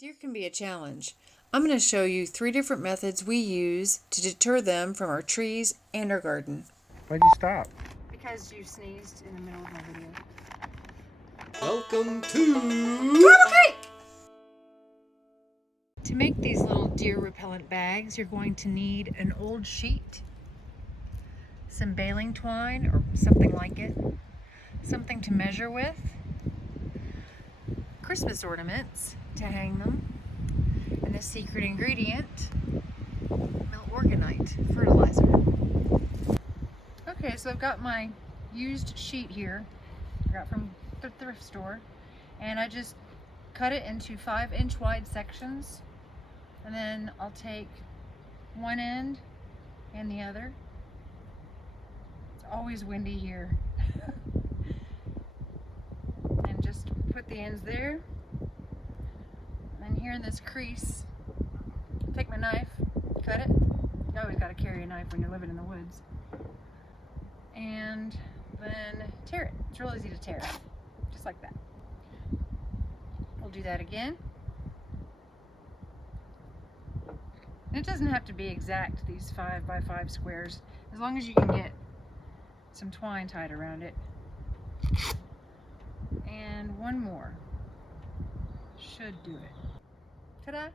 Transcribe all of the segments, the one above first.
Deer can be a challenge. I'm going to show you 3 different methods we use to deter them from our trees and our garden. Why'd you stop? Because you sneezed in the middle of my video. Welcome to Cobble Creek! To make these little deer repellent bags, you're going to need an old sheet, some baling twine or something like it, something to measure with, Christmas ornaments to hang them, and the secret ingredient, Milorganite fertilizer. Okay, so I've got my used sheet here, I got from the thrift store, and I just cut it into 5-inch wide sections, and then I'll take one end and the other. It's always windy here. And just put the ends there, and here in this crease, take my knife, cut it. You always got to carry a knife when you're living in the woods. And then tear it. It's real easy to tear, just like that. We'll do that again. And it doesn't have to be exact, these 5x5 squares, as long as you can get some twine tied around it. And one more should do it. Ta-da!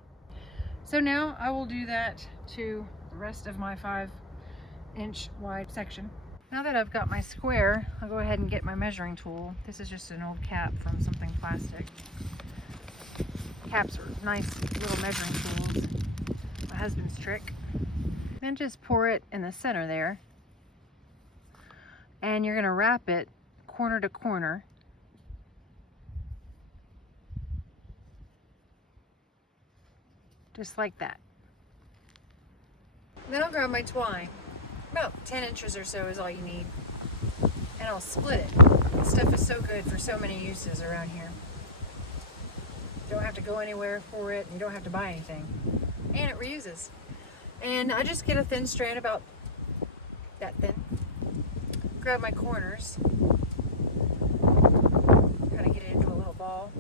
So now I will do that to the rest of my 5-inch wide section. Now that I've got my square, I'll go ahead and get my measuring tool. This is just an old cap from something plastic. Caps are nice little measuring tools. My husband's trick. Then just pour it in the center there. And you're going to wrap it corner to corner. Just like that. Then I'll grab my twine. About 10 inches or so is all you need. And I'll split it. This stuff is so good for so many uses around here. You don't have to go anywhere for it. You don't have to buy anything. And it reuses. And I just get a thin strand, about that thin. Grab my corners. Kind of get it into a little ball.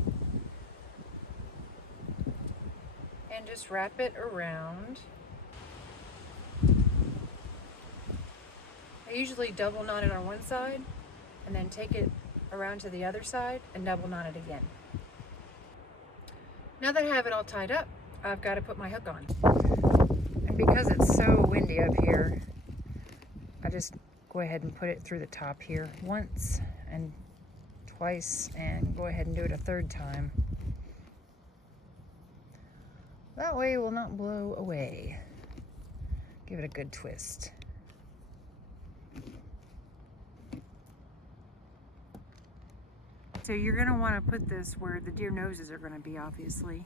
And just wrap it around. I usually double knot it on one side and then take it around to the other side and double knot it again. Now that I have it all tied up, I've got to put my hook on. And because it's so windy up here, I just go ahead and put it through the top here once and twice, and go ahead and do it a third time. That way it will not blow away. Give it a good twist. So you're going to want to put this where the deer noses are going to be, obviously.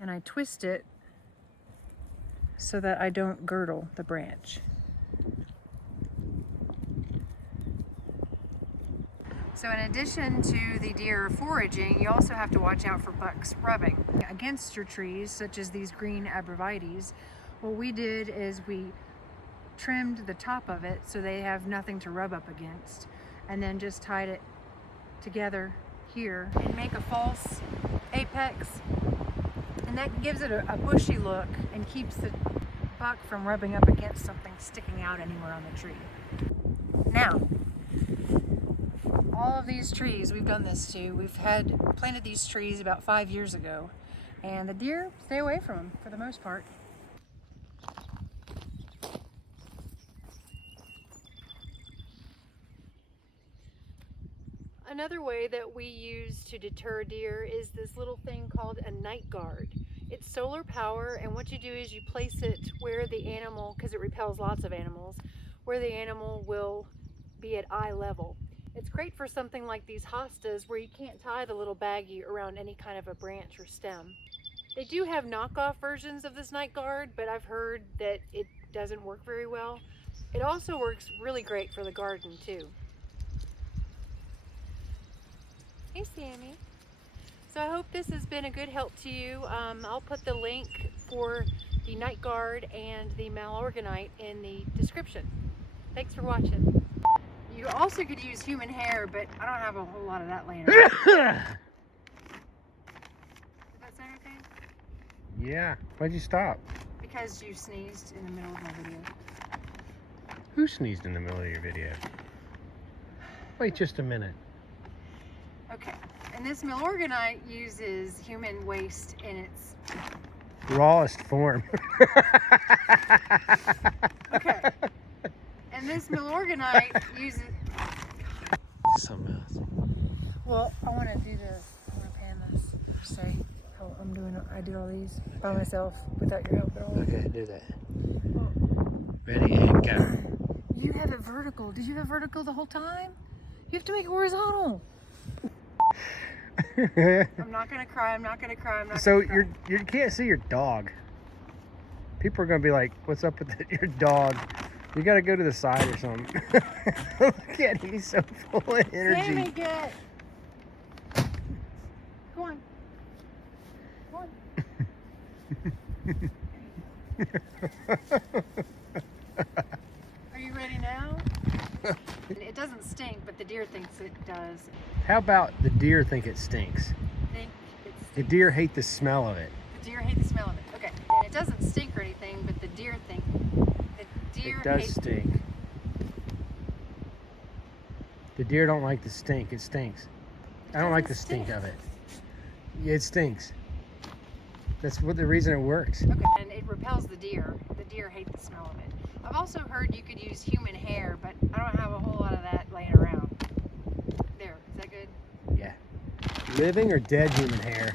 And I twist it so that I don't girdle the branch. So in addition to the deer foraging, you also have to watch out for bucks rubbing against your trees, such as these green abrevieties. What we did is we trimmed the top of it so they have nothing to rub up against, and then just tied it together here and make a false apex, and that gives it a bushy look and keeps the buck from rubbing up against something sticking out anywhere on the tree. Now, all of these trees we've done this to, we've planted these trees about 5 years ago, and the deer stay away from them for the most part. Another way that we use to deter deer is this little thing called a night guard. It's solar power, and what you do is you place it where the animal, because it repels lots of animals, where the animal will be at eye level. It's great for something like these hostas where you can't tie the little baggie around any kind of a branch or stem. They do have knockoff versions of this night guard, but I've heard that it doesn't work very well. It also works really great for the garden too. Hey Sammy. So I hope this has been a good help to you. I'll put the link for the night guard and the Milorganite in the description. Thanks for watching. You also could use human hair, but I don't have a whole lot of that laying around. Did that say anything? Yeah. Why'd you stop? Because you sneezed in the middle of my video. Who sneezed in the middle of your video? Wait just a minute. Okay. And this Milorganite uses human waste in its... Rawest form. Okay. And this Milorganite uses... Something else. Well, I want to do this. I want to pan this. Say how I'm doing. I did all these by myself without your help at all. Okay, do that. Well, Ready and go. you have it vertical. Did you have vertical the whole time? You have to make it horizontal. I'm not gonna cry. I'm not gonna cry. I'm not. So gonna cry. you can't see your dog. People are gonna be like, "What's up with your dog?" You gotta go to the side or something. Look at him, he's so full of energy. Sammy, get. Go on. Go on. Are you ready now? It doesn't stink, but the deer thinks it does. How about the deer think it stinks? Think it The stinks. deer hate the smell of it. The deer hate the smell of it. Okay, and it doesn't stink or anything, but the deer think the deer It does hate. stink. The deer don't like the stink. It stinks. I don't like the stink of it. Yeah, it stinks. That's what the reason it works. Okay, and it repels the deer. The deer hate the smell of it. I've also heard you could use human hair, but I don't have a whole lot of that laying around. There, is that good? Yeah. Living or dead human hair?